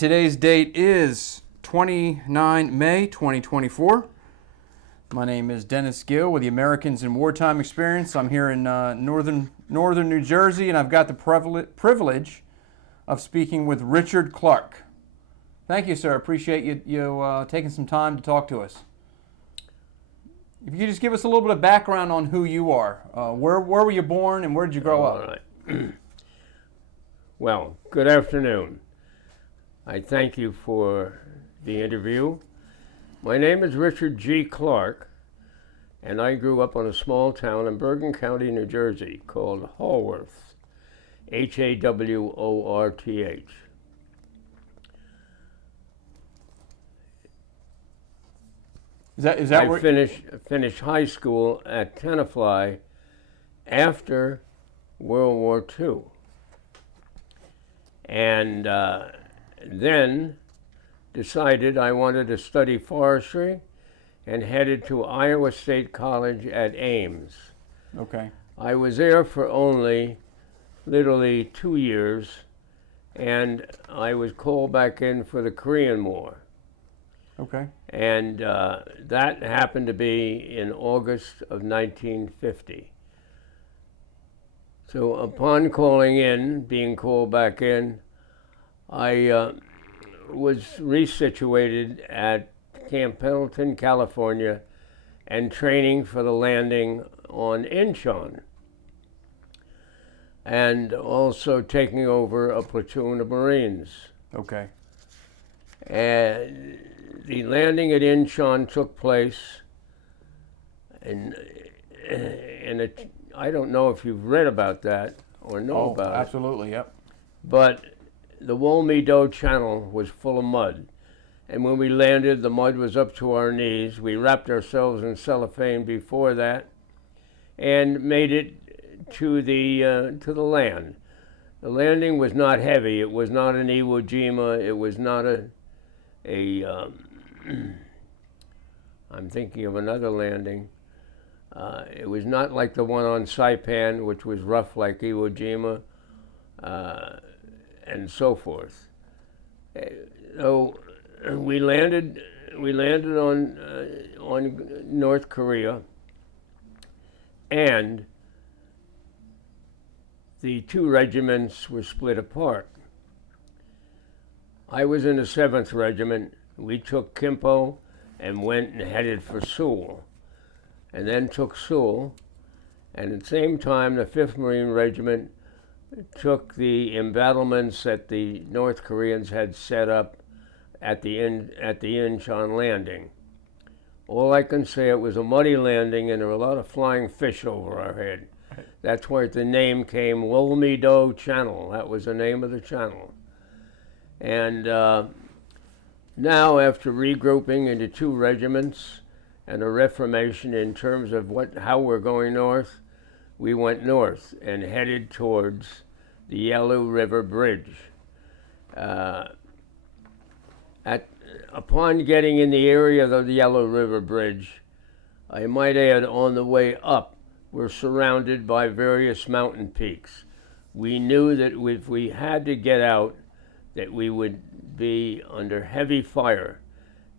today's date is 29 May 2024. My name is Dennis Gill with the Americans in Wartime Experience. I'm here in northern New Jersey, and I've got the privilege of speaking with Richard Clark. Thank you, sir. Appreciate you taking some time to talk to us. If you could just give us a little bit of background on who you are. Where were you born and where did you grow up? All right. Well, good afternoon. I thank you for the interview. My name is Richard G. Clark, and I grew up in a small town in Bergen County, New Jersey, called Haworth, Haworth. Is that I finished high school at Tenafly after World War II, and then decided I wanted to study forestry and headed to Iowa State College at Ames. Okay. I was there for only literally 2 years, and I was called back in for the Korean War. Okay. And that happened to be in August of 1950. So upon being called back in, I was resituated at Camp Pendleton, California, and training for the landing on Inchon, and also taking over a platoon of Marines. Okay. And the landing at Inchon took place I don't know if you've read about that or know about absolutely, yep. But the Wolmi-Do Channel was full of mud. And when we landed, the mud was up to our knees. We wrapped ourselves in cellophane before that and made it to the land. The landing was not heavy. It was not an Iwo Jima. It was not I'm thinking of another landing. It was not like the one on Saipan, which was rough like Iwo Jima, and so forth. So we landed on North Korea, and the two regiments were split apart. I was in the 7th Regiment. We took Kimpo and went and headed for Seoul, and then took Seoul, and at the same time the 5th Marine Regiment took the embattlements that the North Koreans had set up at the Inchon landing. All I can say, it was a muddy landing, and there were a lot of flying fish over our head. That's where the name came, Wolmi-Do Channel. That was the name of the channel. And now, after regrouping into 2 regiments and a reformation in terms of how we're going north, we went north and headed towards the Yellow River Bridge. Upon getting in the area of the Yellow River Bridge, I might add, on the way up, we're surrounded by various mountain peaks. We knew that if we had to get out, that we would be under heavy fire,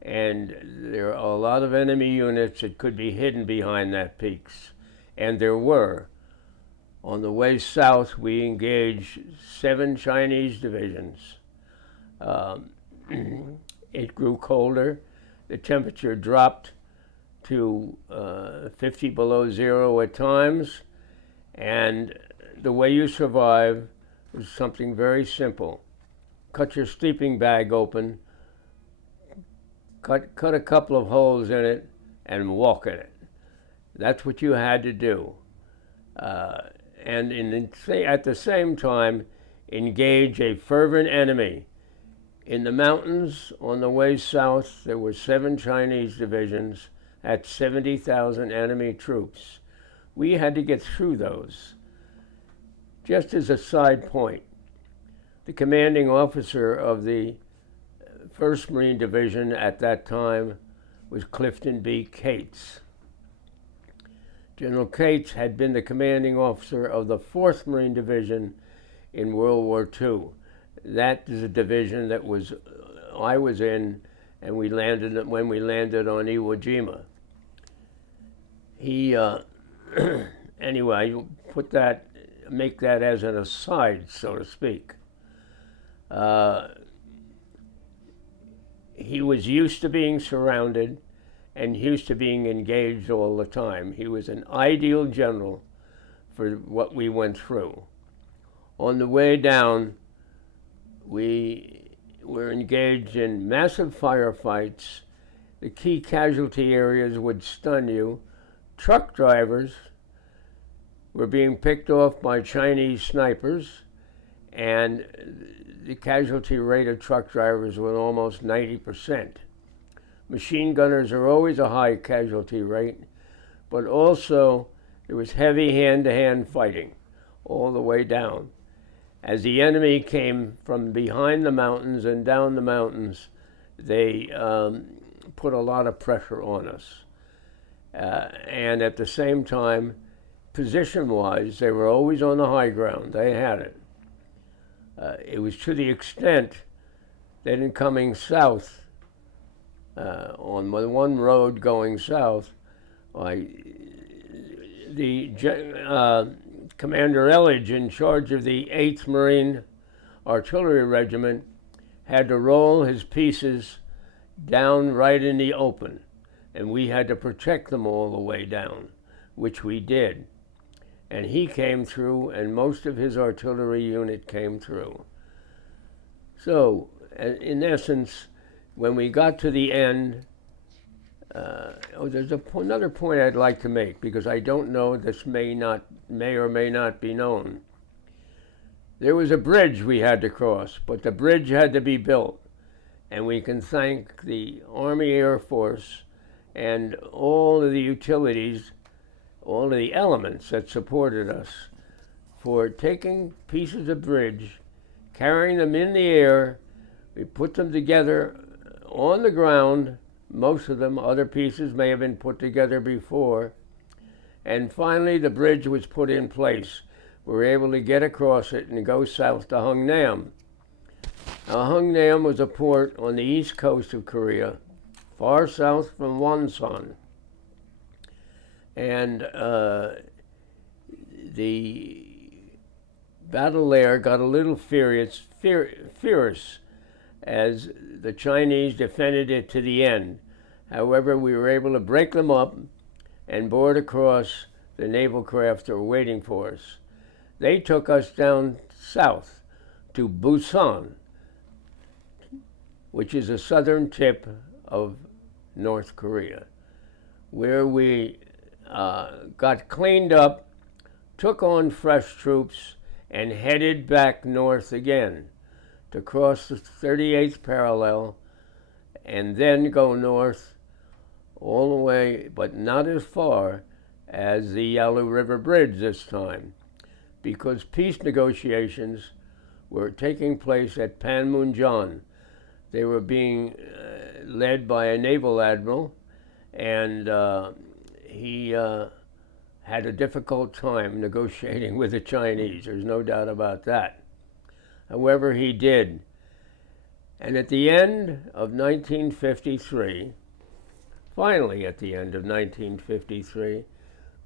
and there are a lot of enemy units that could be hidden behind that peaks, and there were. On the way south, we engaged 7 Chinese divisions. It grew colder. The temperature dropped to 50 below zero at times, and the way you survive was something very simple. Cut your sleeping bag open, cut a couple of holes in it, and walk in it. That's what you had to do. And at the same time, engage a fervent enemy. In the mountains on the way south, there were 7 Chinese divisions at 70,000 enemy troops. We had to get through those. Just as a side point, the commanding officer of the 1st Marine Division at that time was Clifton B. Cates. General Cates had been the commanding officer of the 4th Marine Division in World War II. That is a division that I was in, and we landed when we landed on Iwo Jima. He anyway, make that as an aside, so to speak. He was used to being surrounded and used to being engaged all the time. He was an ideal general for what we went through. On the way down, we were engaged in massive firefights. The key casualty areas would stun you. Truck drivers were being picked off by Chinese snipers, and the casualty rate of truck drivers was almost 90%. Machine gunners are always a high casualty rate, but also there was heavy hand-to-hand fighting all the way down. As the enemy came from behind the mountains and down the mountains, they put a lot of pressure on us. And at the same time, position-wise, they were always on the high ground. They had it. It was to the extent that in coming south, on one road going south, the Commander Elledge, in charge of the 8th Marine Artillery Regiment, had to roll his pieces down right in the open, and we had to protect them all the way down, which we did. And he came through, and most of his artillery unit came through. So, in essence, when we got to the end, there's another point I'd like to make, because I don't know, this may or may not be known. There was a bridge we had to cross, but the bridge had to be built. And we can thank the Army Air Force and all of the utilities, all of the elements that supported us, for taking pieces of bridge, carrying them in the air. We put them together on the ground, most of them. Other pieces may have been put together before. And finally, the bridge was put in place. We were able to get across it and go south to Hungnam. Now, Hungnam was a port on the east coast of Korea, far south from Wonsan. And the battle there got a little fierce as the Chinese defended it to the end. However, we were able to break them up and board across. The naval craft that were waiting for us. They took us down south to Busan, which is the southern tip of North Korea, where we got cleaned up, took on fresh troops, and headed back north again to cross the 38th parallel and then go north all the way, but not as far as the Yalu River Bridge this time, because peace negotiations were taking place at Panmunjom. They were being led by a naval admiral, and he had a difficult time negotiating with the Chinese. There's no doubt about that. However, he did. And at the end of 1953, finally at the end of 1953,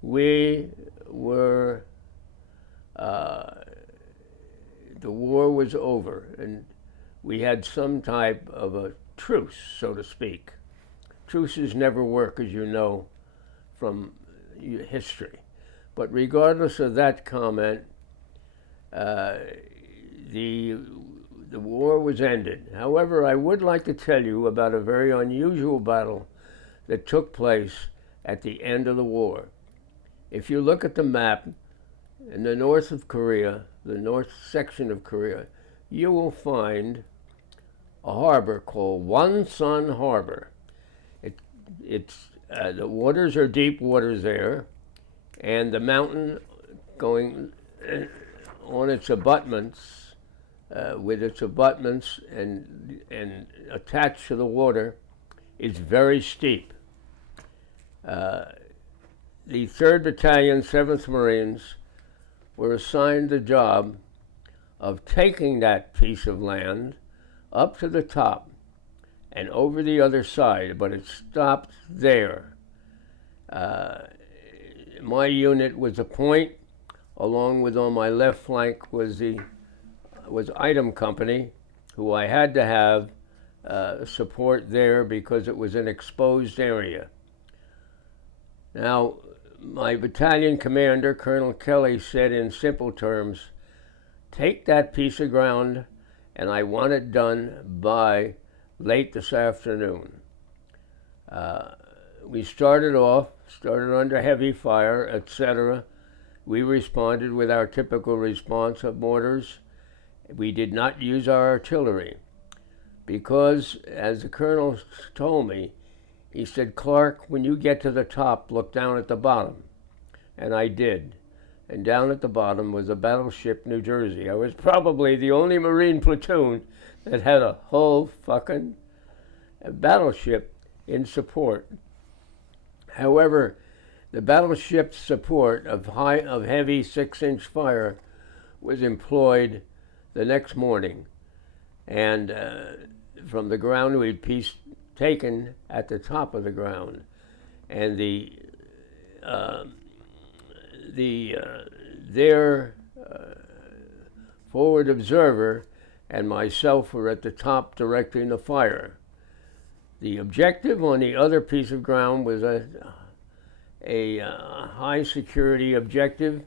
we were, the war was over, and we had some type of a truce, so to speak. Truces never work, as you know from history. But regardless of that comment, the war was ended. However, I would like to tell you about a very unusual battle that took place at the end of the war. If you look at the map in the north of Korea, the north section of Korea, you will find a harbor called Wonsan Harbor. It's the waters are deep waters there, and the mountain going on its abutments, with its abutments and attached to the water, is very steep. The 3rd Battalion, 7th Marines, were assigned the job of taking that piece of land up to the top and over the other side, but it stopped there. My unit was a point, along with on my left flank was Item Company, who I had to have support there because it was an exposed area. Now, my battalion commander, Colonel Kelly, said in simple terms, take that piece of ground and I want it done by late this afternoon. We started under heavy fire, etc. We responded with our typical response of mortars. We did not use our artillery because, as the colonel told me, he said, Clark, when you get to the top, look down at the bottom. And I did. And down at the bottom was a battleship New Jersey. I was probably the only Marine platoon that had a whole fucking battleship in support. However, the battleship's support of heavy 6-inch fire was employed the next morning. And from the ground, we'd piece taken at the top of the ground. And their forward observer and myself were at the top directing the fire. The objective on the other piece of ground was a high security objective,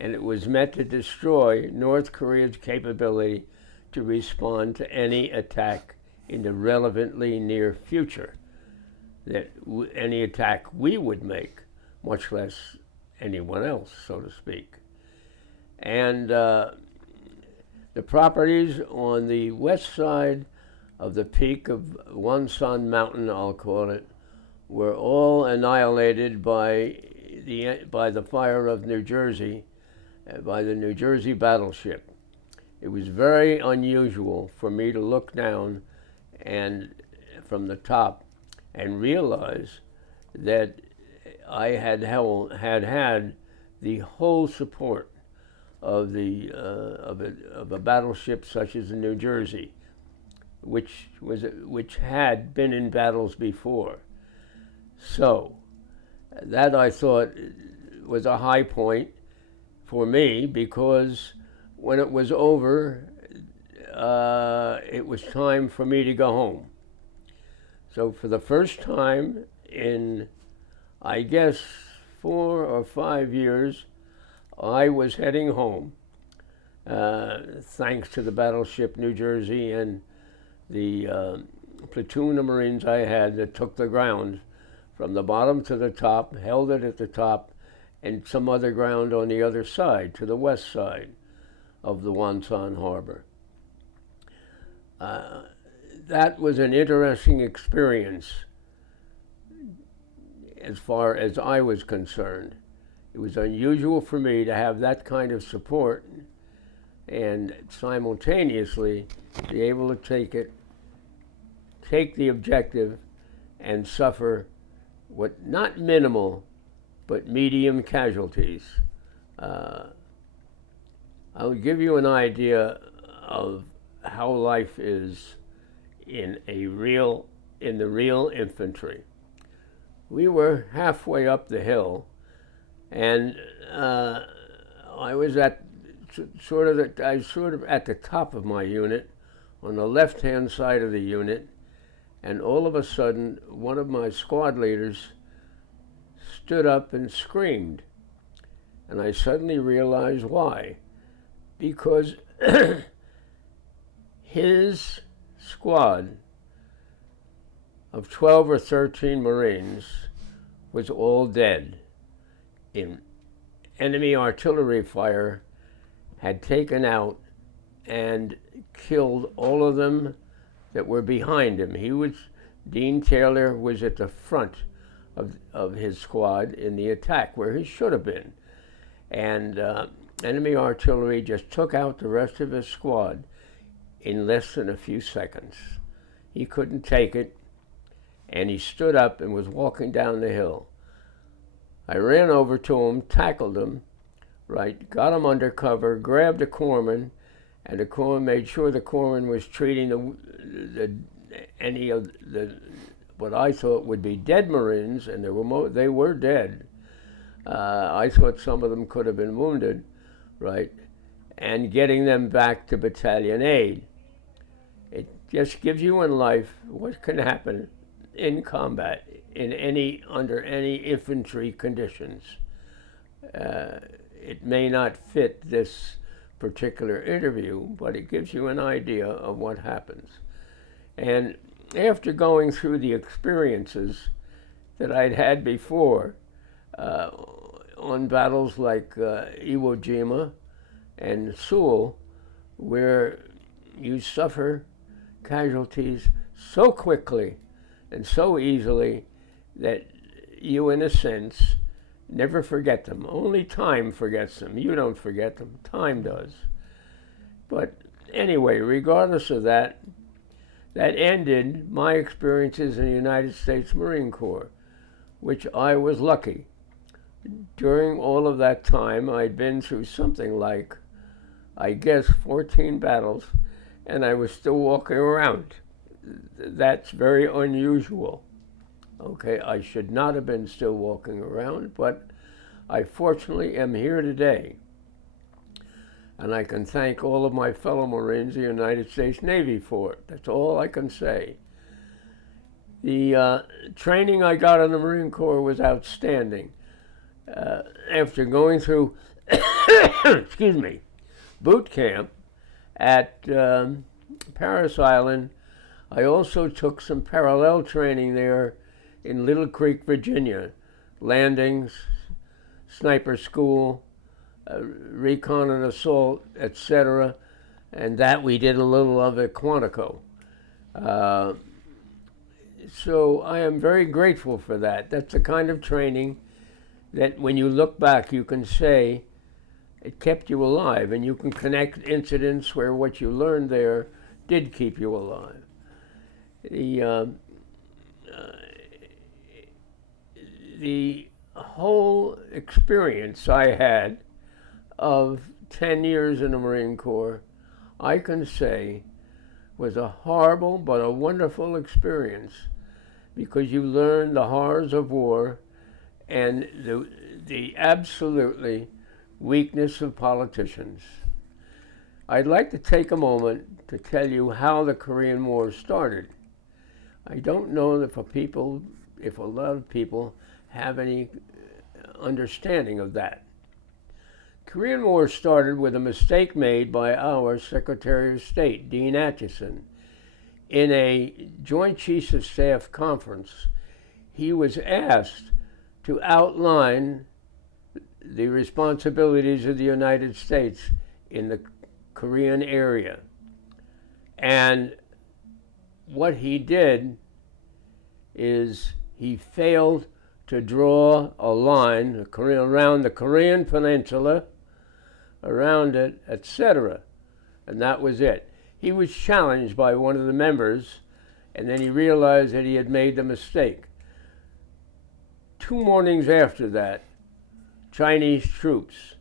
and it was meant to destroy North Korea's capability to respond to any attack in the relevantly near future, any attack we would make, much less anyone else, so to speak. And the properties on the west side of the peak of Wonsan Mountain, I'll call it, were all annihilated by the fire of New Jersey, by the New Jersey battleship. It was very unusual for me to look down and from the top and realize that I had the whole support of a battleship such as the New Jersey, which had been in battles before. So that I thought was a high point for me, because when it was over, it was time for me to go home. So for the first time in, I guess, 4 or 5 years, I was heading home, thanks to the battleship New Jersey and the platoon of Marines I had that took the ground from the bottom to the top, held it at the top, and some other ground on the other side, to the west side of the Wonsan Harbor. That was an interesting experience as far as I was concerned. It was unusual for me to have that kind of support and simultaneously be able to take the objective and suffer what, not minimal, but medium casualties. I'll give you an idea of how life is in the real infantry. We were halfway up the hill, and I was sort of at the top of my unit, on the left-hand side of the unit, and all of a sudden, one of my squad leaders stood up and screamed, and I suddenly realized why. Because his squad of 12 or 13 Marines was all dead. In enemy artillery fire had taken out and killed all of them that were behind him. Dean Taylor was at the front of his squad in the attack, where he should have been. And enemy artillery just took out the rest of his squad in less than a few seconds. He couldn't take it, and he stood up and was walking down the hill. I ran over to him, tackled him, got him under cover, grabbed a corpsman, and the corpsman made sure the corpsman was treating any of the what I thought would be dead Marines, and they were dead. I thought some of them could have been wounded, right? And getting them back to battalion aid. It just gives you in life what can happen in combat, under any infantry conditions. It may not fit this particular interview, but it gives you an idea of what happens. And after going through the experiences that I'd had before on battles like Iwo Jima and Seoul, where you suffer casualties so quickly and so easily that you, in a sense, never forget them. Only time forgets them. You don't forget them. Time does. But anyway, regardless of that, that ended my experiences in the United States Marine Corps, which I was lucky. During all of that time, I'd been through something like, I guess, 14 battles, and I was still walking around. That's very unusual. Okay, I should not have been still walking around, but I fortunately am here today. And I can thank all of my fellow Marines, the United States Navy, for it. That's all I can say. The training I got in the Marine Corps was outstanding. After going through, excuse me, boot camp at Parris Island, I also took some parallel training there in Little Creek, Virginia, landings, sniper school, recon and assault, etc. And that we did a little of at Quantico. So I am very grateful for that. That's the kind of training that when you look back, you can say it kept you alive, and you can connect incidents where what you learned there did keep you alive. The whole experience I had of 10 years in the Marine Corps, I can say, was a horrible but a wonderful experience, because you learn the horrors of war and the absolutely weakness of politicians. I'd like to take a moment to tell you how the Korean War started. I don't know if a lot of people have any understanding of that. Korean War started with a mistake made by our Secretary of State, Dean Acheson. In a Joint Chiefs of Staff conference, he was asked to outline the responsibilities of the United States in the Korean area. And what he did is he failed to draw a line around the Korean Peninsula, around it, etc. And that was it. He was challenged by one of the members, and then he realized that he had made the mistake. 2 mornings after that, Chinese troops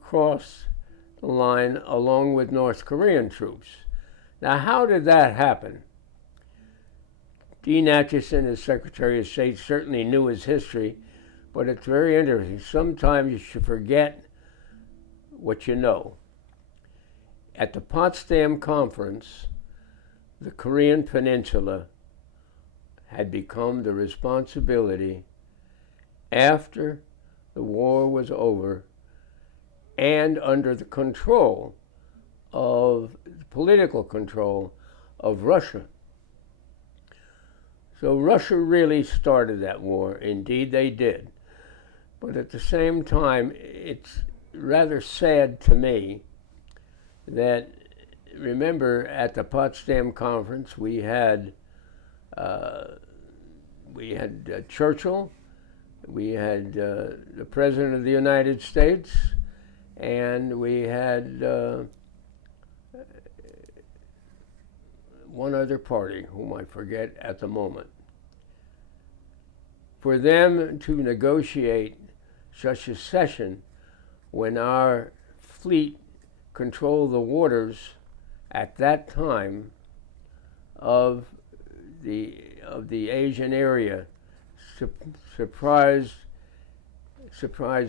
crossed the line along with North Korean troops. Now, how did that happen? Dean Acheson, as Secretary of State, certainly knew his history, but it's very interesting. Sometimes you should forget what you know. At the Potsdam Conference, the Korean Peninsula had become the responsibility, after the war was over and under the control of political control of Russia. So Russia really started that war. Indeed, they did. But at the same time, it's rather sad to me that, remember, at the Potsdam Conference, we had Churchill, we had the President of the United States, and we had one other party, whom I forget at the moment. For them to negotiate such a session when our fleet control the waters at that time of the Asian area. Surprised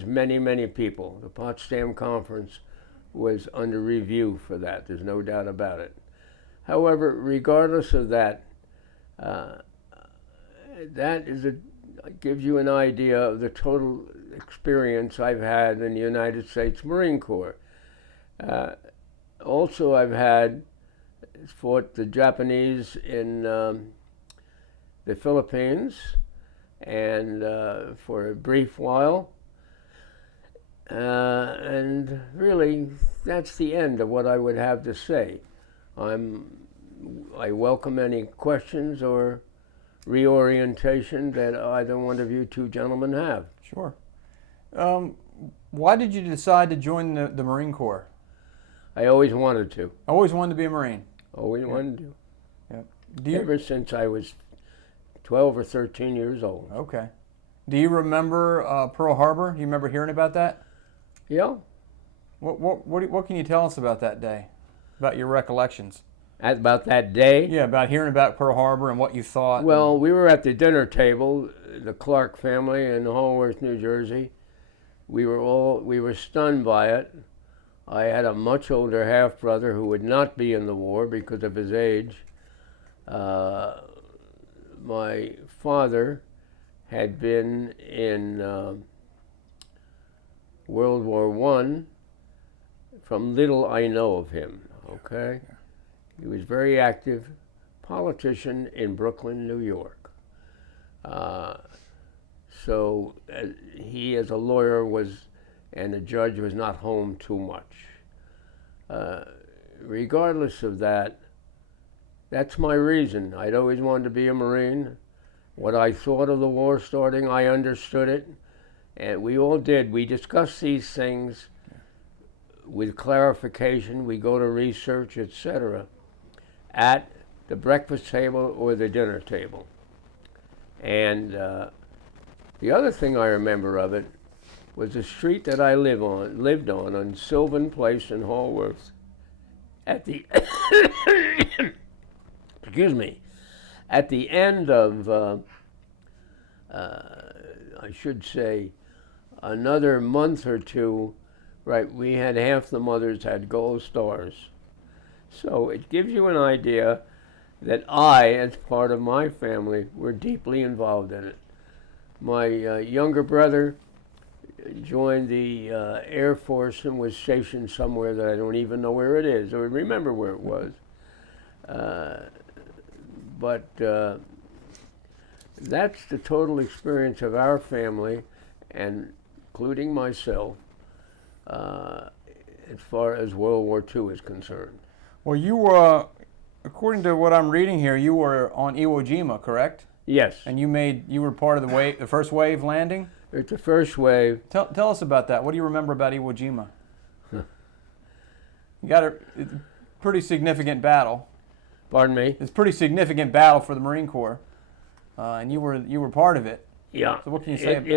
many people. The Potsdam Conference was under review for that. There's no doubt about it. However, regardless of that, gives you an idea of the total experience I've had in the United States Marine Corps. Also, I've fought the Japanese in the Philippines, and for a brief while. And really, that's the end of what I would have to say. I welcome any questions or reorientation that either one of you two gentlemen have. Sure. Why did you decide to join the Marine Corps? I always wanted to. Always wanted to be a Marine. Always wanted to. Yeah. Ever since I was 12 or 13 years old. Okay. Do you remember Pearl Harbor? Do you remember hearing about that? Yeah. What can you tell us about that day? About your recollections? About that day? Yeah, about hearing about Pearl Harbor and what you thought. Well, we were at the dinner table, the Clark family in Holworth, New Jersey. We were stunned by it. I had a much older half-brother who would not be in the war because of his age. My father had been in World War I. From little I know of him, okay? He was very active politician in Brooklyn, New York. So he, as a lawyer, and a judge, was not home too much. Regardless of that, that's my reason. I'd always wanted to be a Marine. What I thought of the war starting, I understood it, and we all did. We discussed these things with clarification. We go to research, etc., at the breakfast table or the dinner table. And the other thing I remember of it was the street that I lived on Sylvan Place in Holworth. At the excuse me, at the end of I should say another month or two, right? We had half the mothers had gold stars. So it gives you an idea that I, as part of my family, were deeply involved in it. My younger brother joined the Air Force and was stationed somewhere that I don't even know where it is, or remember where it was. But that's the total experience of our family, and including myself, as far as World War II is concerned. Well, you were, according to what I'm reading here, you were on Iwo Jima, correct? Yes. And you were part of the first wave landing? It's the first wave. Tell us about that. What do you remember about Iwo Jima? You got a pretty significant battle. Pardon me? It's a pretty significant battle for the Marine Corps, and you were part of it. Yeah. So what can you say about it?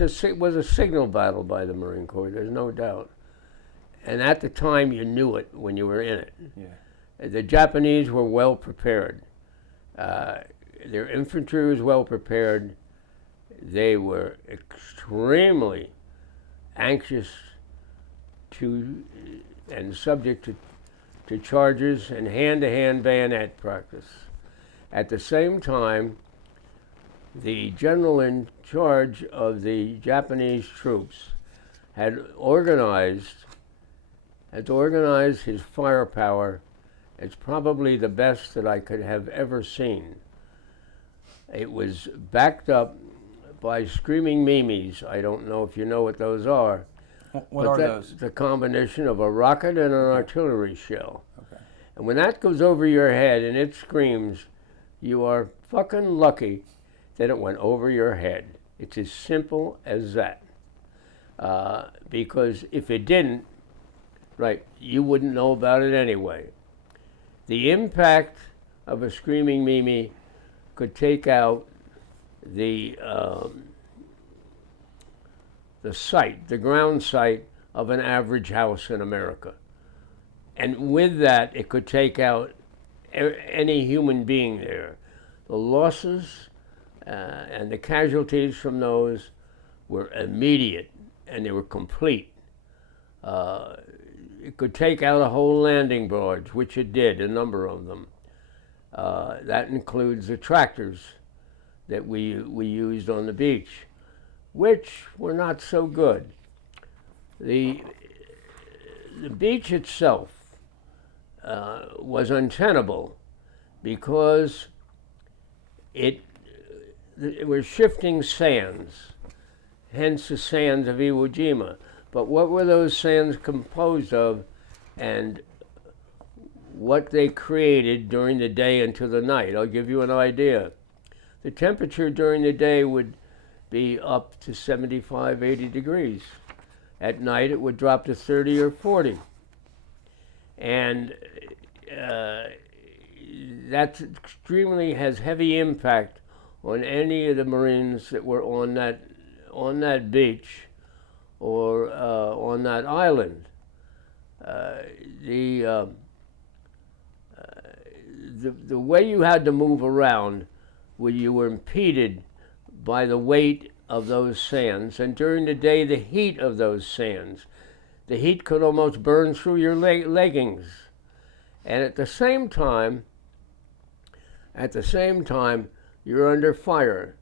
It was a signal battle by the Marine Corps. There's no doubt. And at the time, you knew it when you were in it. Yeah. The Japanese were well prepared. Their infantry was well prepared. They were extremely anxious and subject to charges and hand-to-hand bayonet practice. At the same time, the general in charge of the Japanese troops had organized his firepower. It's probably the best that I could have ever seen. It was backed up by screaming mimes. I don't know if you know what those are. What are those? The combination of a rocket and an artillery shell. Okay. And when that goes over your head and it screams, you are fucking lucky that it went over your head. It's as simple as that. Because if it didn't, right, you wouldn't know about it anyway. The impact of a screaming mimi could take out the site, the ground site of an average house in America. and with that, it could take out any human being there. The losses and the casualties from those were immediate, and they were complete. It could take out a whole landing barge, which it did, a number of them. That includes the tractors that we used on the beach, which were not so good. The beach itself was untenable because it were shifting sands, hence the sands of Iwo Jima. But what were those sands composed of, and what they created during the day into the night? I'll give you an idea. The temperature during the day would be up to 75, 80 degrees. At night, it would drop to 30 or 40. And that extremely has heavy impact on any of the Marines that were on that beach or on that island. The way you had to move around, where you were impeded by the weight of those sands, and during the day, the heat of those sands. The heat could almost burn through your leggings. And at the same time, you're under fire.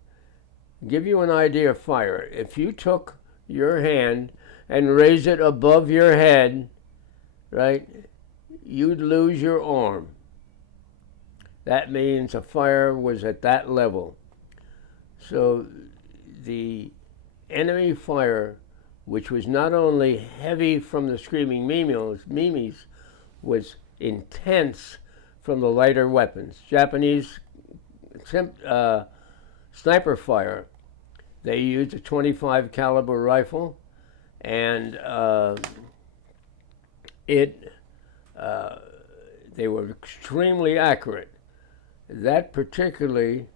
Give you an idea of fire. If you took your hand and raised it above your head, right, you'd lose your arm. That means a fire was at that level. So the enemy fire, which was not only heavy from the screaming Mimis, was intense from the lighter weapons. Japanese sniper fire, they used a 25 caliber rifle, and they were extremely accurate. That particularly,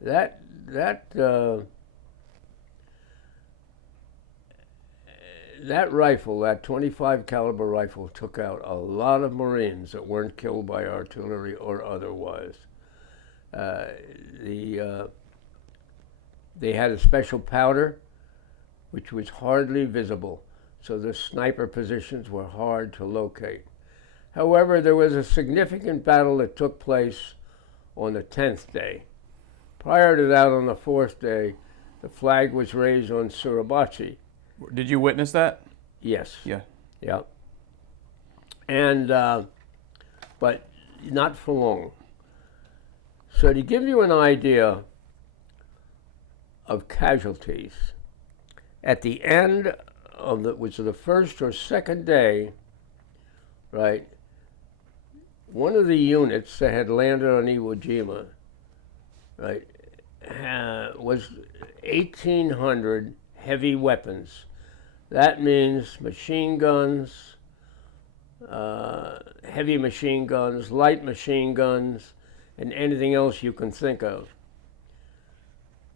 that rifle, that 25 caliber rifle, took out a lot of Marines that weren't killed by artillery or otherwise. They had a special powder which was hardly visible, so the sniper positions were hard to locate. However, there was a significant battle that took place on the 10th day. Prior to that, on the 4th day, the flag was raised on Suribachi. Did you witness that? Yes. Yeah. Yeah. And, but not for long. So to give you an idea of casualties, at the end of the first or second day, right, one of the units that had landed on Iwo Jima, right, was 1,800 heavy weapons. That means machine guns, heavy machine guns, light machine guns, and anything else you can think of.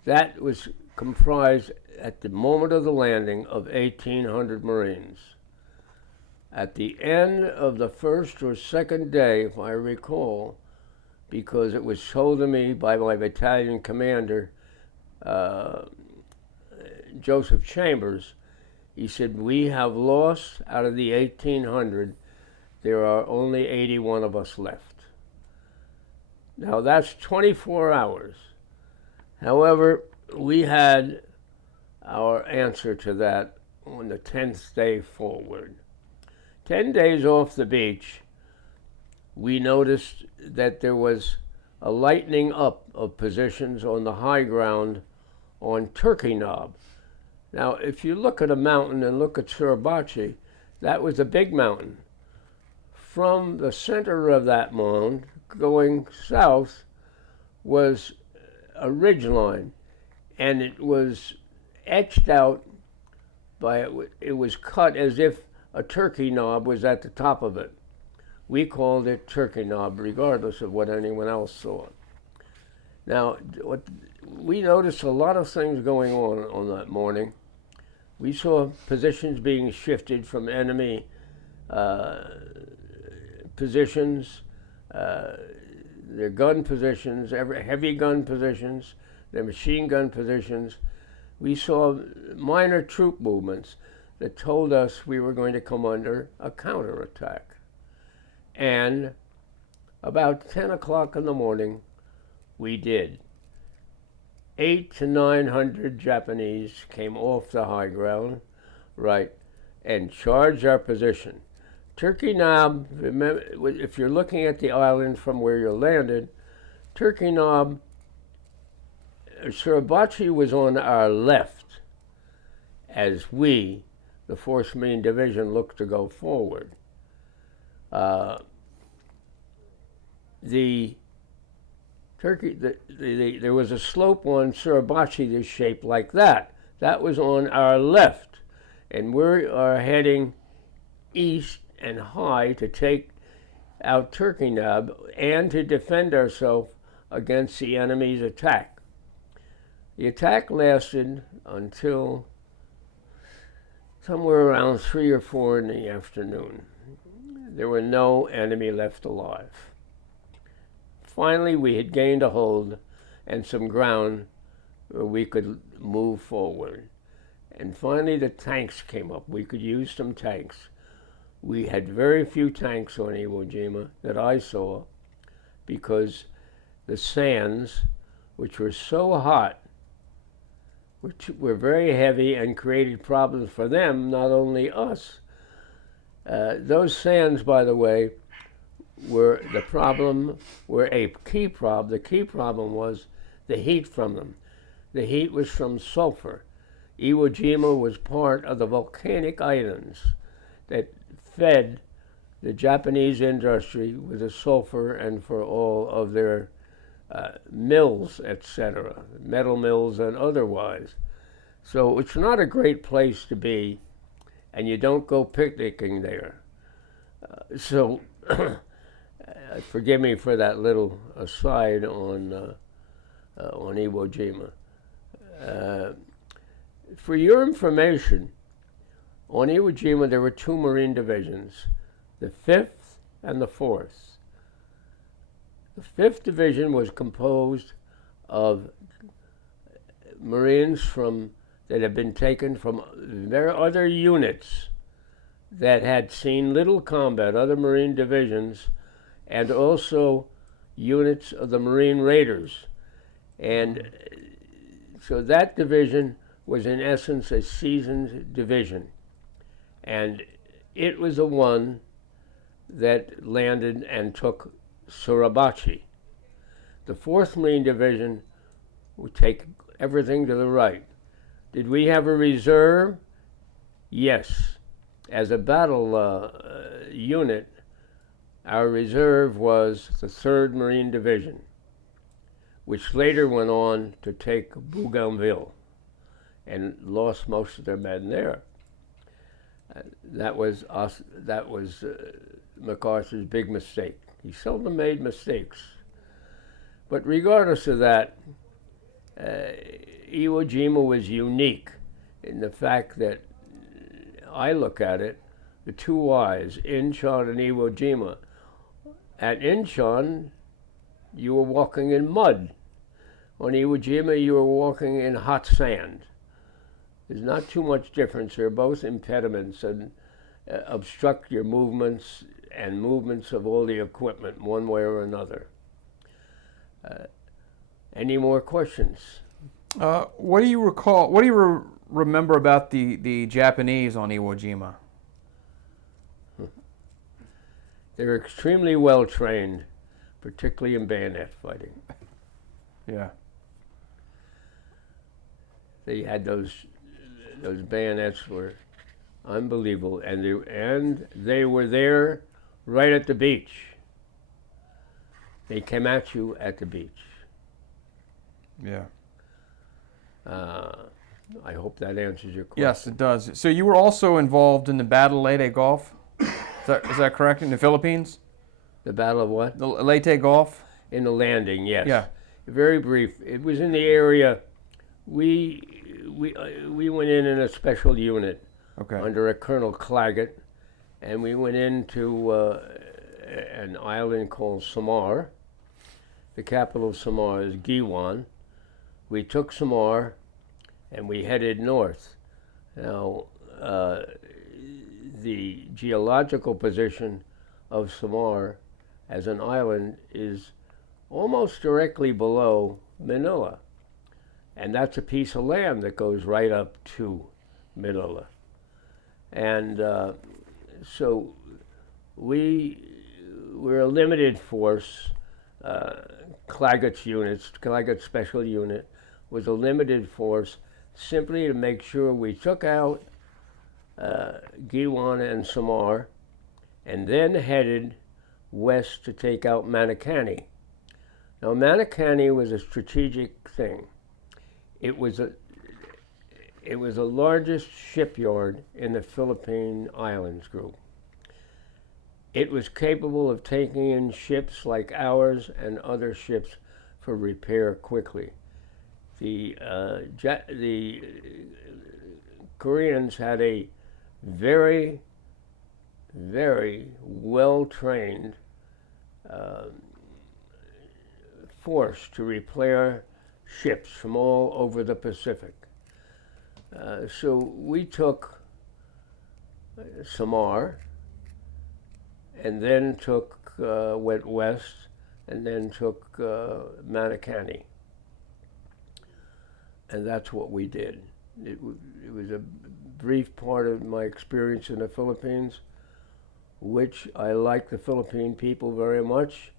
That was comprised at the moment of the landing of 1,800 Marines. At the end of the first or second day, if I recall, because it was told to me by my battalion commander, Joseph Chambers, he said, we have lost, out of the 1,800, there are only 81 of us left. Now that's 24 hours. However, we had our answer to that on the 10th day forward. 10 days off the beach, we noticed that there was a lightening up of positions on the high ground on Turkey Knob. Now, if you look at a mountain and look at Suribachi, that was a big mountain. From the center of that mound, going south, was a ridge line, and it was etched out by, it was cut as if a turkey knob was at the top of it. We called it Turkey Knob, regardless of what anyone else saw. Now, we noticed a lot of things going on that morning. We saw positions being shifted from enemy positions, their gun positions, heavy gun positions, their machine gun positions. We saw minor troop movements that told us we were going to come under a counterattack. And about 10 o'clock in the morning, we did. 800 to 900 Japanese came off the high ground, right, and charged our position. Turkey Knob, remember, if you're looking at the island from where you landed, Turkey Knob, Suribachi was on our left as we, the 4th Marine Division, looked to go forward. There was a slope on Suribachi that's shaped like that. That was on our left, and we are heading east and high to take out Turkey Knob and to defend ourselves against the enemy's attack. The attack lasted until somewhere around 3 or 4 in the afternoon. There were no enemy left alive. Finally, we had gained a hold and some ground where we could move forward. And finally, the tanks came up. We could use some tanks. We had very few tanks on Iwo Jima that I saw because the sands, which were so hot, were very heavy and created problems for them, not only us. Those sands, by the way, were a key problem. The key problem was the heat from them. The heat was from sulfur. Iwo Jima was part of the volcanic islands that fed the Japanese industry with the sulfur and for all of their mills, etc., metal mills and otherwise. So it's not a great place to be, and you don't go picnicking there. Forgive me for that little aside on Iwo Jima. For your information, on Iwo Jima there were 2 Marine divisions, the 5th and the 4th. The 5th Division was composed of Marines that had been taken from other units that had seen little combat, other Marine divisions, and also units of the Marine Raiders. And so that division was in essence a seasoned division. And it was the one that landed and took Suribachi. The 4th Marine Division would take everything to the right. Did we have a reserve? Yes. As a battle unit, our reserve was the 3rd Marine Division, which later went on to take Bougainville and lost most of their men there. That was MacArthur's big mistake. He seldom made mistakes. But regardless of that, Iwo Jima was unique in the fact that I look at it, the 2 I's, Inchon and Iwo Jima. At Inchon, you were walking in mud. On Iwo Jima, you were walking in hot sand. There's not too much difference. They're both impediments and obstruct your movements and movements of all the equipment one way or another. Any more questions? What do you recall? What do you remember about the Japanese on Iwo Jima? They're extremely well trained, particularly in bayonet fighting. Yeah. They had those bayonets were unbelievable, and they were there right at the beach. They came at you at the beach. Yeah. I hope that answers your question. Yes, it does. So you were also involved in the Battle of Leyte Gulf? Is that correct? In the Philippines? The Battle of what? The Leyte Gulf? In the landing, yes. Yeah. Very brief. It was in the area. We went in a special unit Okay. under a Colonel Claggett, and we went into an island called Samar. The capital of Samar is Giwan. We took Samar and we headed north. Now, the geological position of Samar as an island is almost directly below Manila. And that's a piece of land that goes right up to Manila. And so we're a limited force. Claggett Special Unit was a limited force simply to make sure we took out Giwan and Samar and then headed west to take out Manakani. Now, Manakani was a strategic thing. It was the largest shipyard in the Philippine Islands group. It was capable of taking in ships like ours and other ships for repair quickly. The Koreans had a very, very well-trained force to repair ships from all over the Pacific. So we took Samar, and then went west, and then took Manakani. And that's what we did. It was a brief part of my experience in the Philippines, which I like the Philippine people very much,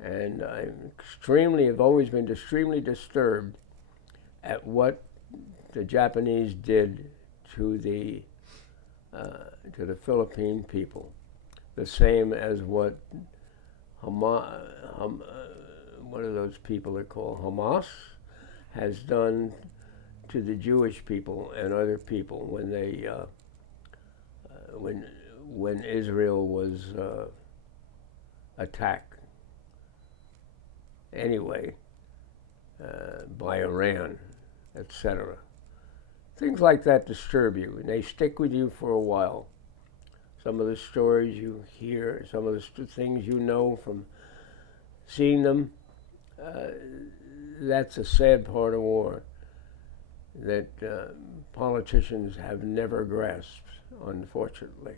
and have always been extremely disturbed at what the Japanese did to the Philippine people. The same as what what are those people that call Hamas has done to the Jewish people and other people when they when Israel was attacked anyway by Iran, etc. Things like that disturb you, and they stick with you for a while. Some of the stories you hear, some of the things you know from seeing them, that's a sad part of war that politicians have never grasped, unfortunately.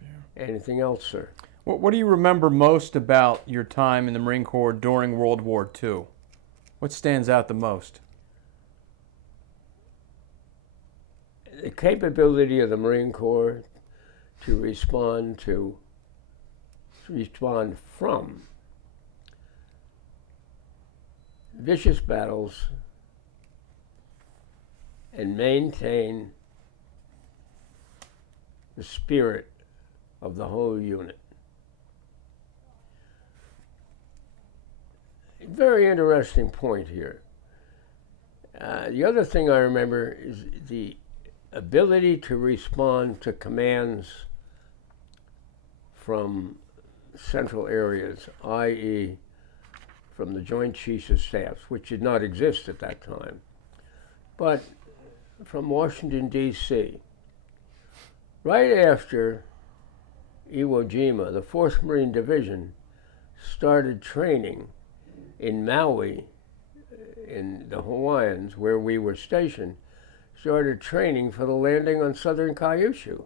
Yeah. Anything else, sir? What do you remember most about your time in the Marine Corps during World War II? What stands out the most? The capability of the Marine Corps to respond from vicious battles and maintain the spirit of the whole unit. Very interesting point here. The other thing I remember is the ability to respond to commands from central areas, i.e. from the Joint Chiefs of Staffs, which did not exist at that time, but from Washington, D.C. Right after Iwo Jima, the 4th Marine Division started training in Maui, in the Hawaiians, where we were stationed, started training for the landing on southern Kyushu.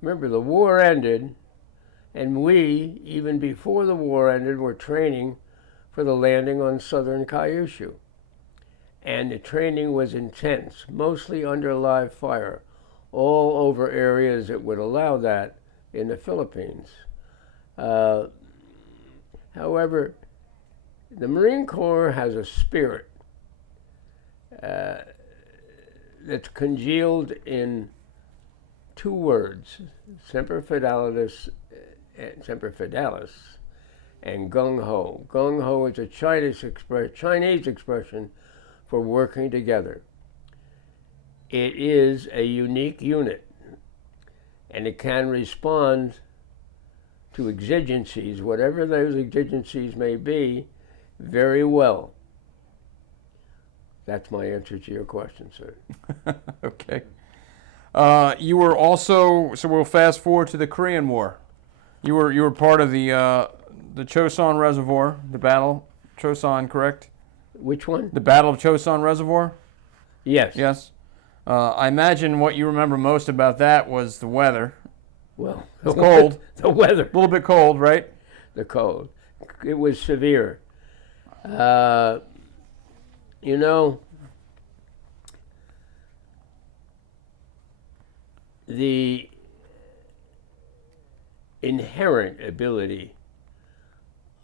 Remember, the war ended, and we, even before the war ended, were training for the landing on southern Kyushu. And the training was intense, mostly under live fire, all over areas that would allow that in the Philippines. However, the Marine Corps has a spirit that's congealed in two words, semper fidelis and gung ho. Gung ho is a Chinese expression for working together. It is a unique unit, and it can respond to exigencies, whatever those exigencies may be, very well. That's my answer to your question, sir. Okay. You were also, so we'll fast forward to the Korean War. You were part of the Chosin Reservoir, the battle Chosin, correct? Which one? The Battle of Chosin Reservoir. Yes. Yes. I imagine what you remember most about that was the weather. Well, It's cold. The weather. A little bit cold, right? The cold. It was severe. You know, the inherent ability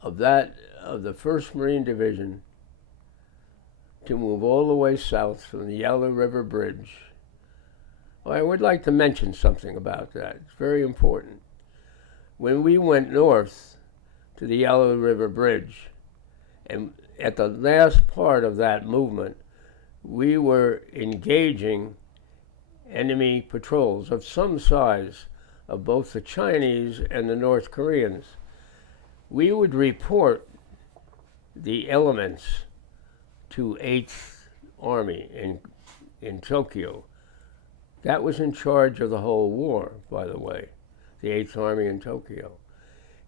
of the 1st Marine Division to move all the way south from the Yellow River Bridge. Well, I would like to mention something about that. It's very important. When we went north to the Yellow River Bridge, and at the last part of that movement, we were engaging enemy patrols of some size of both the Chinese and the North Koreans. We would report the elements to 8th Army in Tokyo. That was in charge of the whole war, by the way, the 8th Army in Tokyo.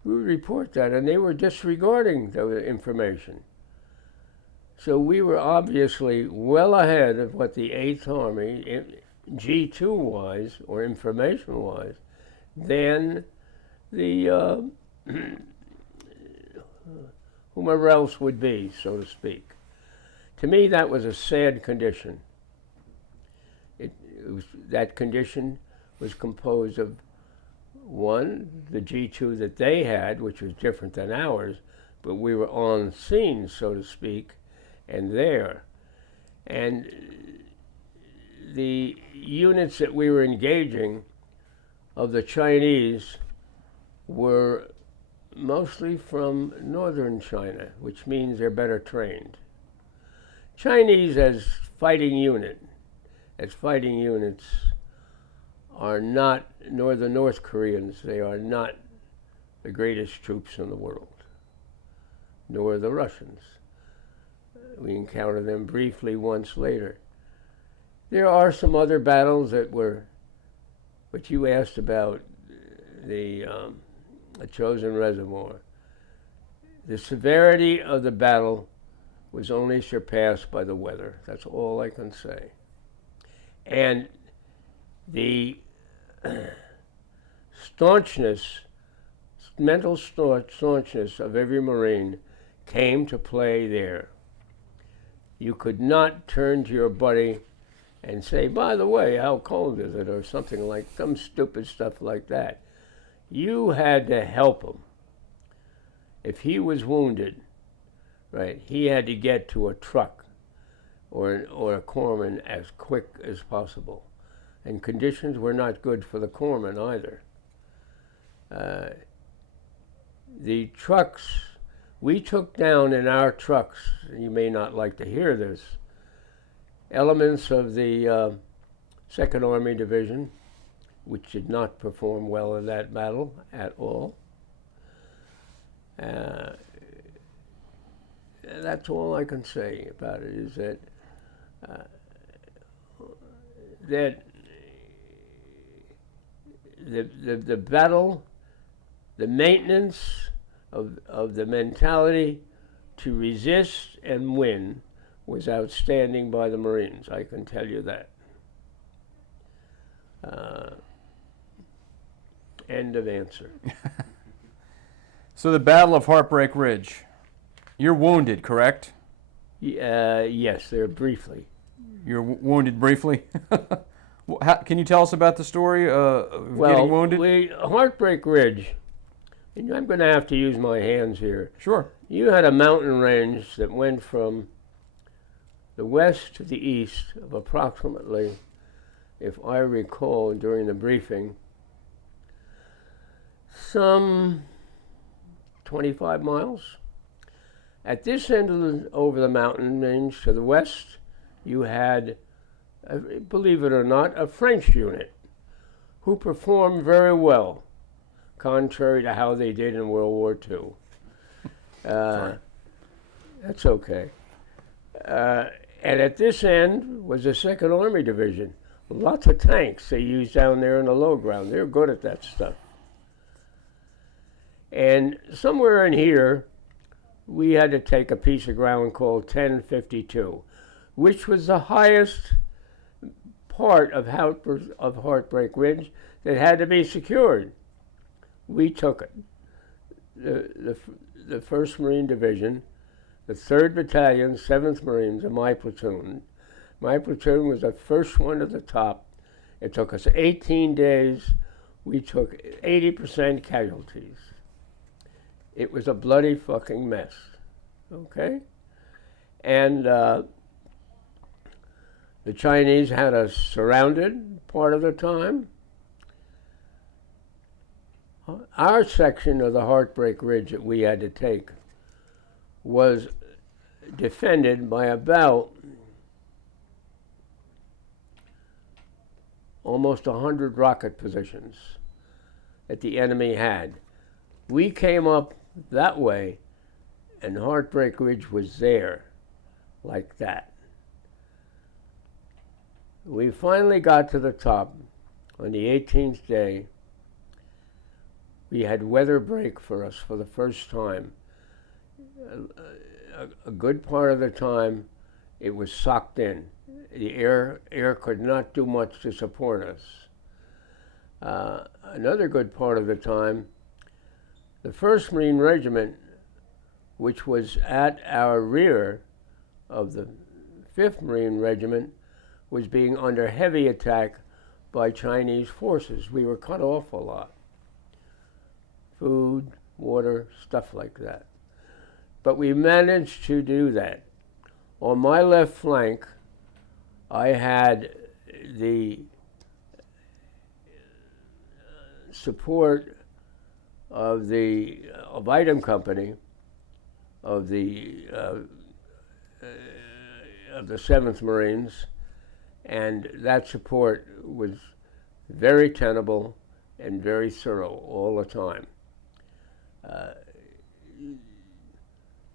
We would report that, and they were disregarding the information. So we were obviously well ahead of what the 8th Army, G2-wise, or information-wise, than the whomever else would be, so to speak. To me, that was a sad condition. That condition was composed of, one, the G2 that they had, which was different than ours, but we were on scene, so to speak, and there. And the units that we were engaging of the Chinese were mostly from northern China, which means they're better trained. Chinese as fighting units are not, nor the North Koreans, they are not the greatest troops in the world, nor the Russians. We encounter them briefly once later. There are some other battles that were, but you asked about the Chosin Reservoir. The severity of the battle was only surpassed by the weather. That's all I can say. And the staunchness, mental staunchness of every Marine came to play there. You could not turn to your buddy and say, by the way, how cold is it, or something like, some stupid stuff like that. You had to help him. If he was wounded, right, he had to get to a truck or a corpsman as quick as possible. And conditions were not good for the corpsman either. The trucks, we took down in our trucks, you may not like to hear this, elements of the 2nd Army Division, which did not perform well in that battle at all. That's all I can say about it, is that the battle, the maintenance of the mentality to resist and win was outstanding by the Marines, I can tell you that. End of answer. So the Battle of Heartbreak Ridge. You're wounded, correct? Yes, there briefly. You're wounded briefly? Can you tell us about the story of getting wounded? Heartbreak Ridge, and I'm going to have to use my hands here. Sure. You had a mountain range that went from the west to the east of approximately, if I recall during the briefing, some 25 miles. At this end over the mountain range to the west, you had, believe it or not, a French unit who performed very well, contrary to how they did in World War II. That's okay. And at this end was the 2nd Army Division. Lots of tanks they used down there in the low ground. They're good at that stuff. And somewhere in here, we had to take a piece of ground called 1052, which was the highest part of Heartbreak Ridge that had to be secured. We took it. The 1st Marine Division, the 3rd Battalion, 7th Marines, and my platoon. My platoon was the first one at the top. It took us 18 days. We took 80% casualties. It was a bloody fucking mess, okay? And the Chinese had us surrounded part of the time. Our section of the Heartbreak Ridge that we had to take was defended by about almost 100 rocket positions that the enemy had. We came up that way, and Heartbreak Ridge was there, like that. We finally got to the top on the 18th day. We had weather break for us for the first time. A good part of the time, it was socked in. The air could not do much to support us. Another good part of the time, the 1st Marine Regiment, which was at our rear of the 5th Marine Regiment, was being under heavy attack by Chinese forces. We were cut off a lot. Food, water, stuff like that. But we managed to do that. On my left flank, I had the support of the item company of the 7th Marines, and that support was very tenable and very thorough all the time.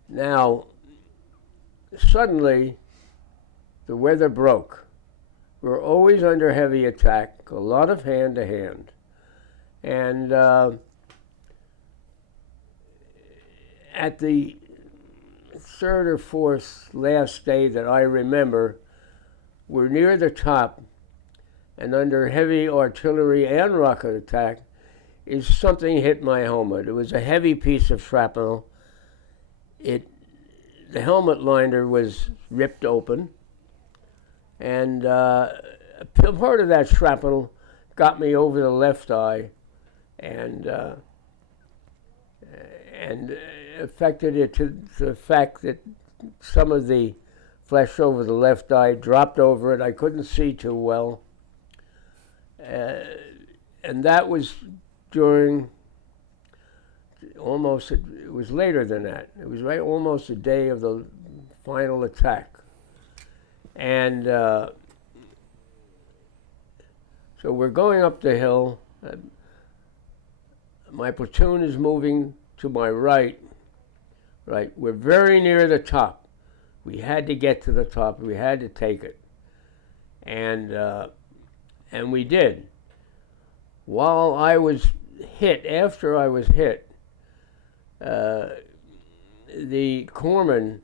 Now, suddenly, the weather broke. We were always under heavy attack, a lot of hand-to-hand. And at the 3rd or 4th last day that I remember, we're near the top, and under heavy artillery and rocket attack, something hit my helmet. It was a heavy piece of shrapnel. The helmet liner was ripped open, and part of that shrapnel got me over the left eye, and affected it to the fact that some of the flesh over the left eye dropped over it. I couldn't see too well, and that was during it was later than that. It was almost the day of the final attack. And so we're going up the hill. My platoon is moving to my right. Right, we're very near the top. We had to get to the top. We had to take it. And we did. While I was hit, after I was hit, the corpsman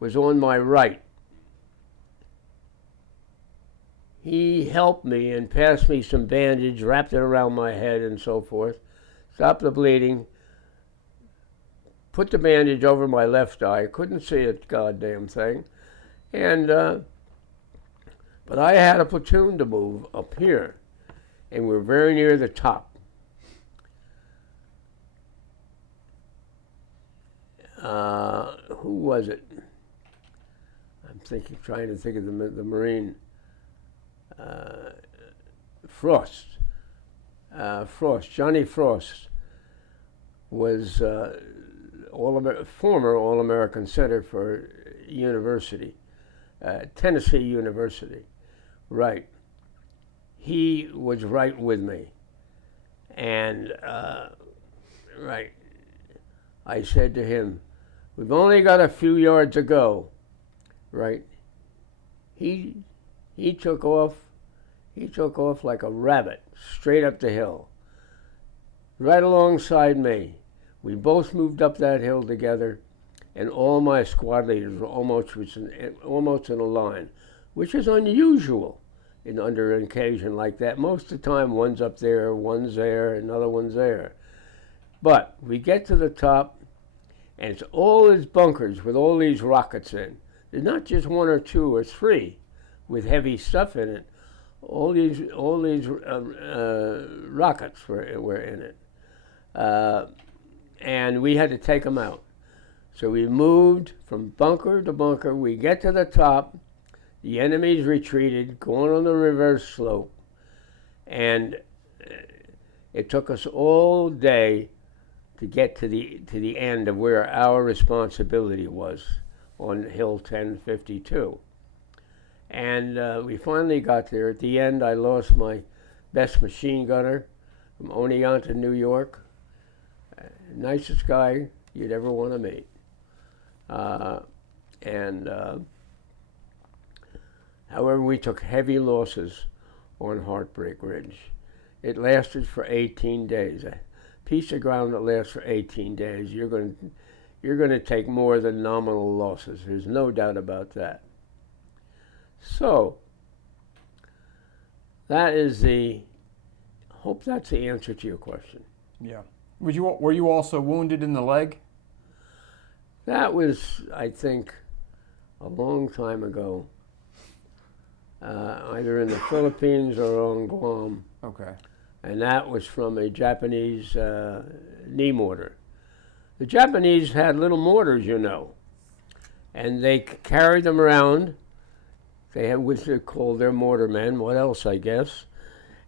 was on my right. He helped me and passed me some bandage, wrapped it around my head and so forth, stopped the bleeding, put the bandage over my left eye, couldn't see a goddamn thing, and but I had a platoon to move up here, and we're very near the top. Who was it? I'm trying to think of the Marine. Frost. Johnny Frost was former All-American Center for University, Tennessee University. Right. He was right with me. And, right, I said to him, we've only got a few yards to go. Right. He took off like a rabbit, straight up the hill. right alongside me. We both moved up that hill together, and all my squad leaders were almost in a line, which is unusual under an occasion like that. Most of the time, one's up there, one's there, another one's there. But we get to the top, and it's all these bunkers with all these rockets in. There's not just one or two or three with heavy stuff in it. All these rockets were in it. And we had to take them out. So we moved from bunker to bunker. We get to the top. The enemy's retreated, going on the reverse slope. And it took us all day to get to the end of where our responsibility was on Hill 1052. And we finally got there. At the end, I lost my best machine gunner from Oneonta, New York. Nicest guy you'd ever want to meet. However, we took heavy losses on Heartbreak Ridge. It lasted for 18 days. A piece of ground that lasts for 18 days, you're going to take more than nominal losses. There's no doubt about that. So, that is hope that's the answer to your question. Yeah. Were you also wounded in the leg? That was, I think, a long time ago, either in the Philippines or on Guam. Okay. And that was from a Japanese knee mortar. The Japanese had little mortars, you know, and they carried them around. They had what they called their mortar men, what else, I guess.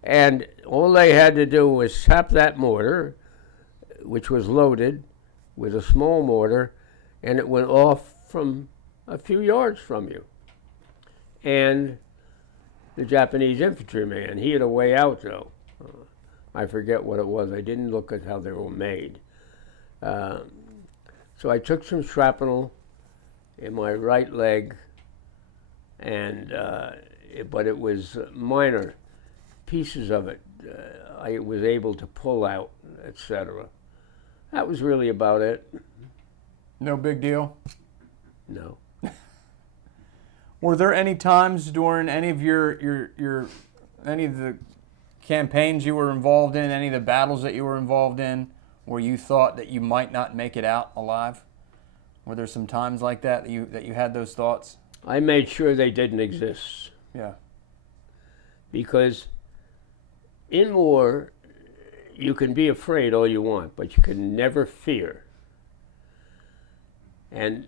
And all they had to do was tap that mortar, which was loaded with a small mortar, and it went off from a few yards from you. And the Japanese infantryman, he had a way out, though. I forget what it was. I didn't look at how they were made. So I took some shrapnel in my right leg, and but it was minor pieces of it. I was able to pull out, etc. That was really about it. No big deal? No. Were there any times during any of any of the campaigns you were involved in, any of the battles that you were involved in, where you thought that you might not make it out alive? Were there some times like that you had those thoughts? I made sure they didn't exist. Yeah. Because in war, you can be afraid all you want, but you can never fear. And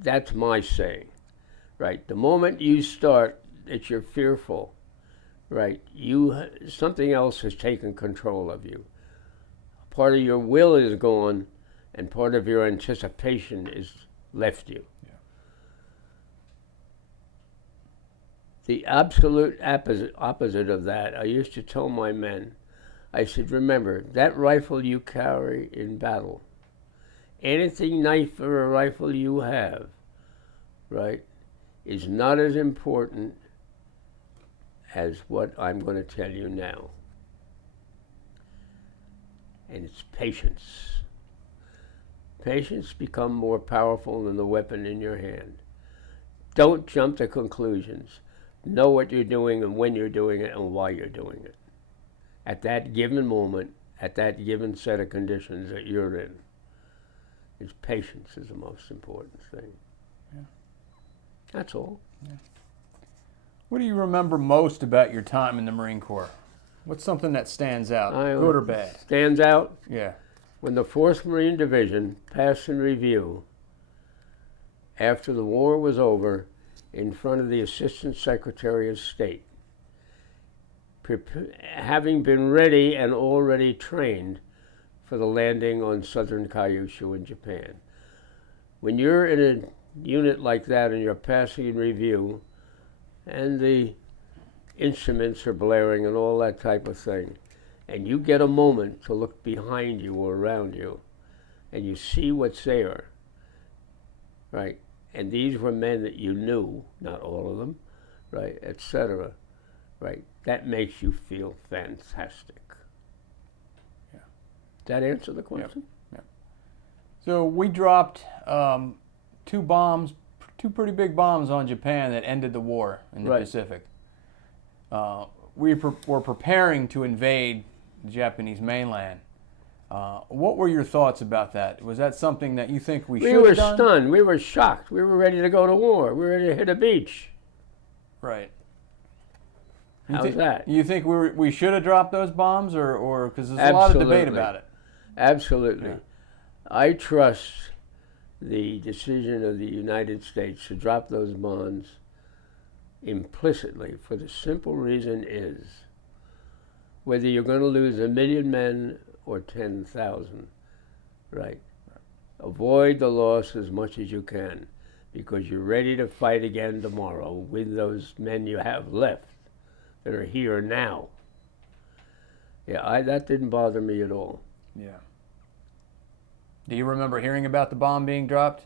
that's my saying, right? The moment you start that you're fearful, right, something else has taken control of you. Part of your will is gone, and part of your anticipation is left you. Yeah. The absolute opposite of that, I used to tell my men, I said, remember, that rifle you carry in battle, anything knife or a rifle you have, right, is not as important as what I'm going to tell you now. And it's patience. Patience becomes more powerful than the weapon in your hand. Don't jump to conclusions. Know what you're doing and when you're doing it and why you're doing it. At that given moment, at that given set of conditions that you're in. It's patience is the most important thing. Yeah. That's all. Yeah. What do you remember most about your time in the Marine Corps? What's something that stands out, good or bad? Stands out? Yeah. When the 4th Marine Division passed in review, after the war was over, in front of the Assistant Secretary of State, having been ready and already trained for the landing on southern Kyushu in Japan. When you're in a unit like that and you're passing in review, and the instruments are blaring and all that type of thing, and you get a moment to look behind you or around you, and you see what's there, right? And these were men that you knew, not all of them, right, etc., right? That makes you feel fantastic. Yeah. That answer the question? Yep. So we dropped two pretty big bombs on Japan that ended the war in the Right. Pacific. We were preparing to invade the Japanese mainland. What were your thoughts about that? Was that something that you think we should We were have done? stunned. We were shocked. We were ready to go to war. We were ready to hit a beach. Right. How's that? You think we should have dropped those bombs, or because there's a lot of debate Absolutely. about it. Absolutely. Yeah. I trust the decision of the United States to drop those bombs implicitly, for the simple reason is whether you're going to lose 1 million men or 10,000, right? Avoid the loss as much as you can, because you're ready to fight again tomorrow with those men you have left that are here now. Yeah, that didn't bother me at all. Yeah. Do you remember hearing about the bomb being dropped?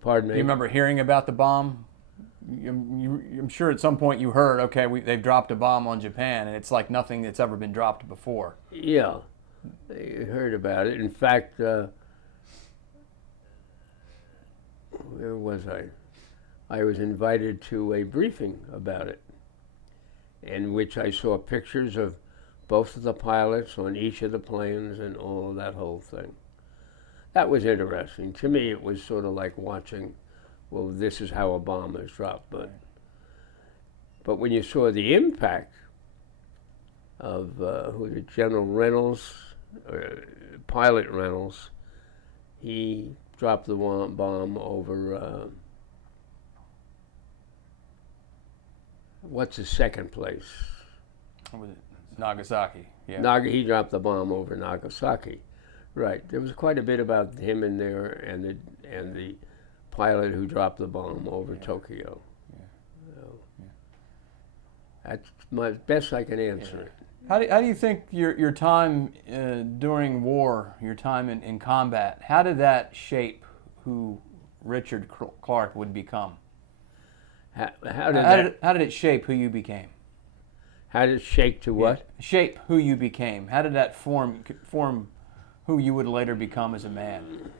Pardon me? Do you remember hearing about the bomb? I'm sure at some point you heard, okay, they've dropped a bomb on Japan, and it's like nothing that's ever been dropped before. Yeah, I heard about it. In fact, where was I? I was invited to a briefing about it, in which I saw pictures of both of the pilots on each of the planes and all of that whole thing. That was interesting. To me, it was sort of like watching, well, this is how a bomb is dropped. But when you saw the impact of who was it, General Reynolds, Pilot Reynolds, he dropped the bomb over, what's the second place? What was it? Nagasaki. Yeah. He dropped the bomb over Nagasaki. Right. There was quite a bit about him in there, and the pilot who dropped the bomb over Tokyo. Yeah. So, that's my best I can answer it. How do you think your time during war, your time in combat, how did that shape who Richard Clark would become? How did it shape who you became? How did it shake to what? Yeah. Shape who you became. How did that form who you would later become as a man?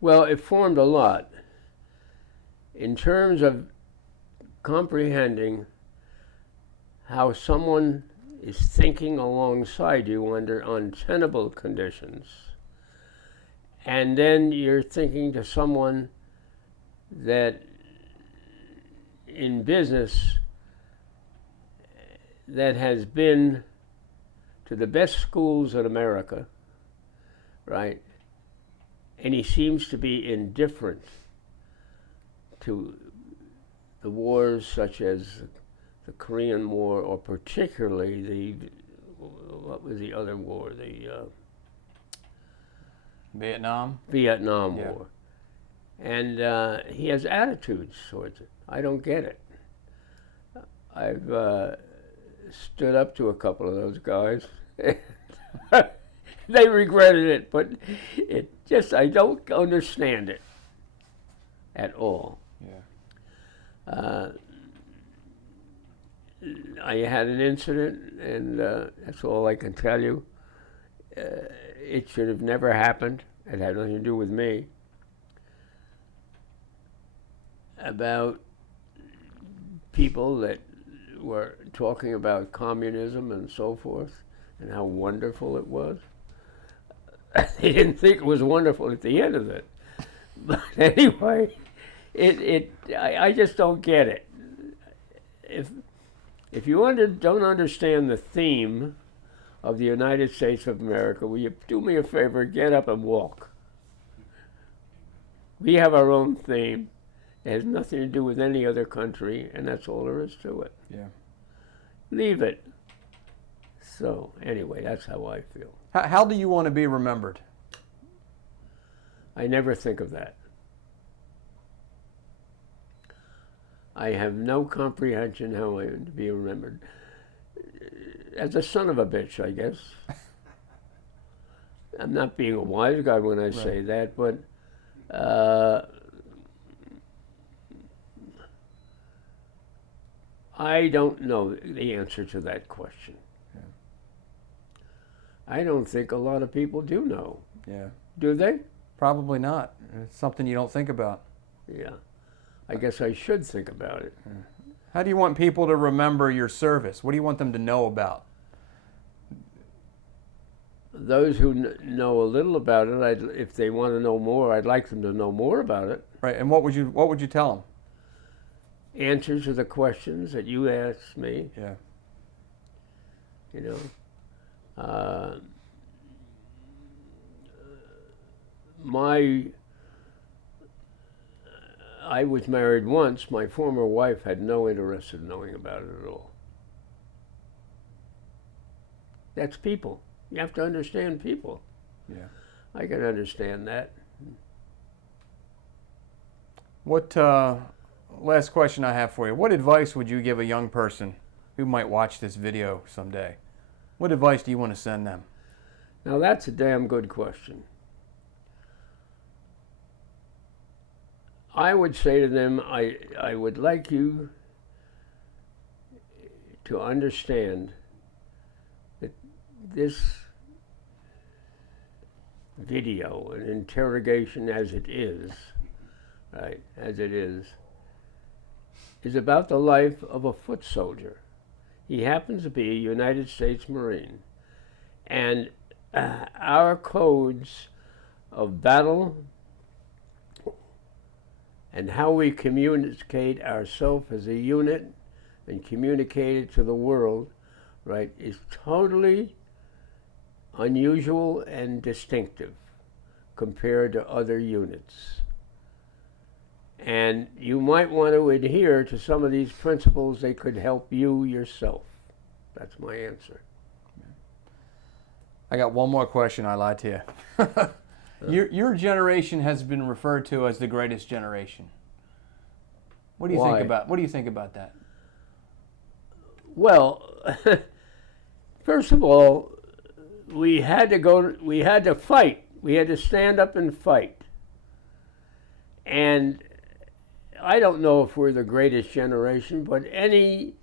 Well, it formed a lot. In terms of comprehending how someone is thinking alongside you under untenable conditions, and then you're thinking to someone that in business that has been to the best schools in America, right? And he seems to be indifferent to the wars such as the Korean War, or particularly what was the other war? The Vietnam War. And he has attitudes towards it. I don't get it. I've stood up to a couple of those guys. They regretted it, but I don't understand it at all. Yeah. I had an incident, and that's all I can tell you. It should have never happened. It had nothing to do with me. About people that were talking about communism and so forth, and how wonderful it was. They didn't think it was wonderful at the end of it. But anyway, I just don't get it. If you don't understand the theme of the United States of America, will you do me a favor, get up and walk? We have our own theme. It has nothing to do with any other country, and that's all there is to it. Yeah. Leave it. So anyway, that's how I feel. How do you want to be remembered? I never think of that. I have no comprehension how I am to be remembered. As a son of a bitch, I guess. I'm not being a wise guy when I say that, but I don't know the answer to that question. I don't think a lot of people do know. Yeah. Do they? Probably not. It's something you don't think about. Yeah. I guess I should think about it. How do you want people to remember your service? What do you want them to know about? Those who know a little about it, if they want to know more, I'd like them to know more about it. Right. And what would you tell them? Answers to the questions that you asked me. Yeah. You know, I was married once. My former wife had no interest in knowing about it at all. That's people. You have to understand people. Yeah. I can understand that. What last question I have for you? What advice would you give a young person who might watch this video someday? What advice do you want to send them? Now that's a damn good question. I would say to them, I would like you to understand that this video, an interrogation as it is, right, as it is about the life of a foot soldier. He happens to be a United States Marine. And our codes of battle and how we communicate ourselves as a unit and communicate it to the world, right, is totally unusual and distinctive compared to other units. And you might want to adhere to some of these principles. They could help you yourself. That's my answer. I got one more question. I lied to you. Your generation has been referred to as the greatest generation. What do you think about? What do you think about that? Well, first of all, we had to fight. We had to stand up and fight. And I don't know if we're the greatest generation, but any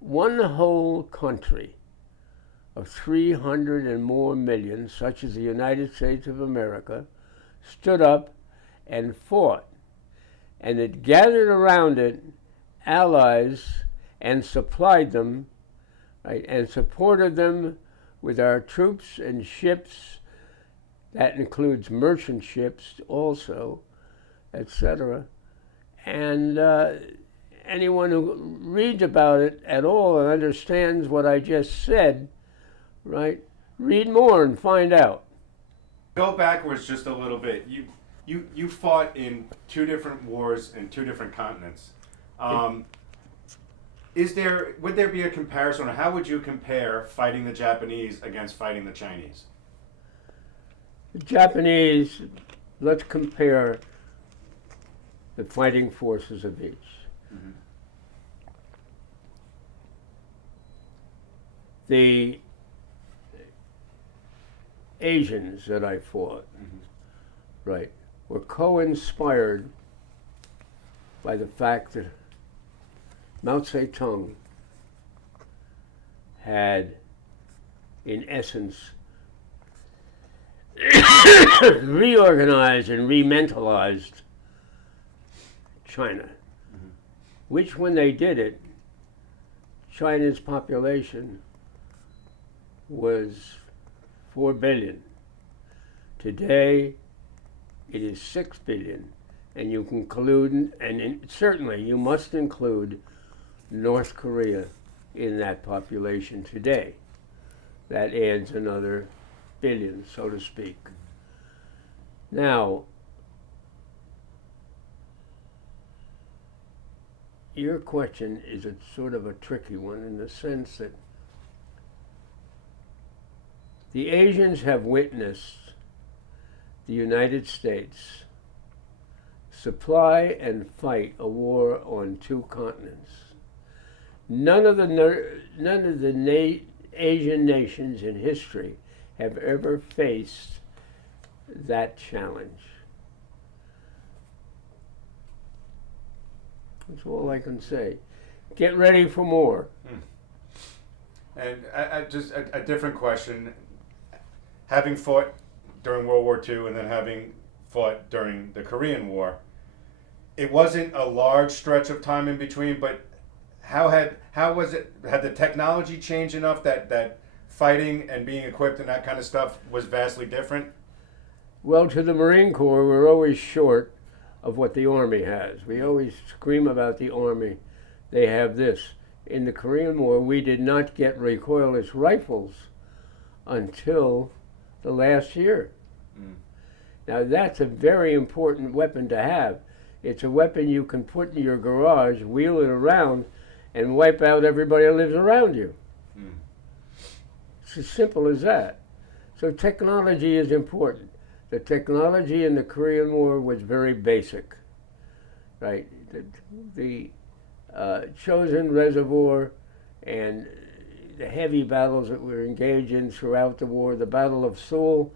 one whole country of 300 and more million, such as the United States of America, stood up and fought. And it gathered around it allies and supplied them, right, and supported them with our troops and ships. That includes merchant ships also, etc. And anyone who reads about it at all and understands what I just said, right, read more and find out. Go backwards just a little bit. You fought in 2 different wars in 2 different continents. Would there be a comparison, or how would you compare fighting the Japanese against fighting the Chinese? The Japanese, let's compare the fighting forces of each. Mm-hmm. The Asians that I fought, right, were co-inspired by the fact that Mao Zedong had, in essence, reorganized and rementalized China, which when they did it, China's population was 4 billion. Today, it is 6 billion, and you conclude, and certainly you must include North Korea in that population today. That adds another billion, so to speak. Now, your question is a sort of a tricky one in the sense that the Asians have witnessed the United States supply and fight a war on 2 continents. None of the Asian nations in history have ever faced that challenge. That's all I can say. Get ready for more. And just a different question. Having fought during World War II and then having fought during the Korean War, it wasn't a large stretch of time in between, but how was it? Had the technology changed enough that fighting and being equipped and that kind of stuff was vastly different? Well, to the Marine Corps, we're always short of what the Army has. We always scream about the Army. They have this. In the Korean War, we did not get recoilless rifles until the last year. Now, that's a very important weapon to have. It's a weapon you can put in your garage, wheel it around, and wipe out everybody that lives around you. It's as simple as that. So technology is important. The technology in the Korean War was very basic, right? The Chosin Reservoir and the heavy battles that we were engaged in throughout the war, the Battle of Seoul,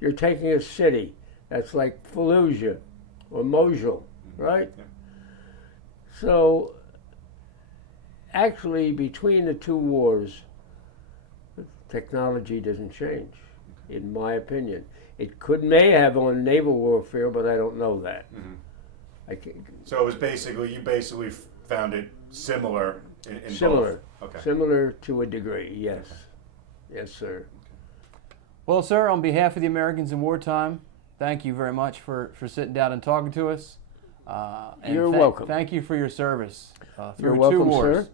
you're taking a city that's like Fallujah or Mosul, right? Yeah. So actually, between the two wars, technology doesn't change, in my opinion. It may have on naval warfare, but I don't know that. So it was you basically found it similar in Similar. both? Okay. Similar to a degree, yes. Yes, sir. Well, sir, on behalf of the Americans in Wartime, thank you very much for sitting down and talking to us. You're welcome. Thank you for your service You're through welcome, two wars. sir.